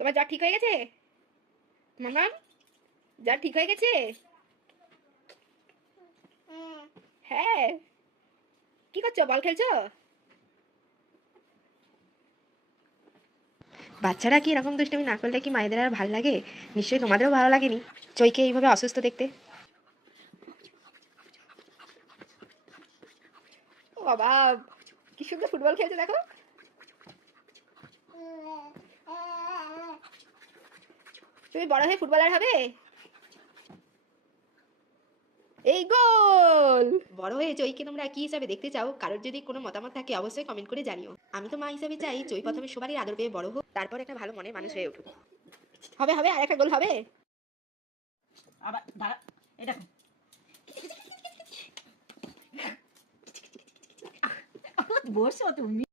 তোমার জ্বর ঠিক হয়ে গেছে? মামাম, জ্বর ঠিক হয়ে গেছে? হ্যাঁ। কি করছো, বল খেলছো? বাচ্চারা কি এরকম দুষ্টুমি না করলে কি মায়েদের আর ভালো লাগে? নিশ্চয়ই তোমাদেরও ভালো লাগেনি চৈকে এইভাবে অসুস্থ দেখতে। ও বাবা, কি সুন্দর ফুটবল খেলছে দেখো। তুমি বড় হয়ে ফুটবলার হবে? এই গোল! বড় হয়ে চৈকে তোমরা কি হিসাবে দেখতে চাও? কারোর যদি কোনো মতামত থাকে অবশ্যই কমেন্ট করে জানিও। আমি তো মা হিসাবে চাই চৈ প্রথমে সবারই আদর পেয়ে বড় হোক, তারপর একটা ভালো মনের মানুষ হয়ে উঠুক। হবে হবে, আর একটা গোল হবে। আবার দাঁড়া, এই দেখো বসো তুমি।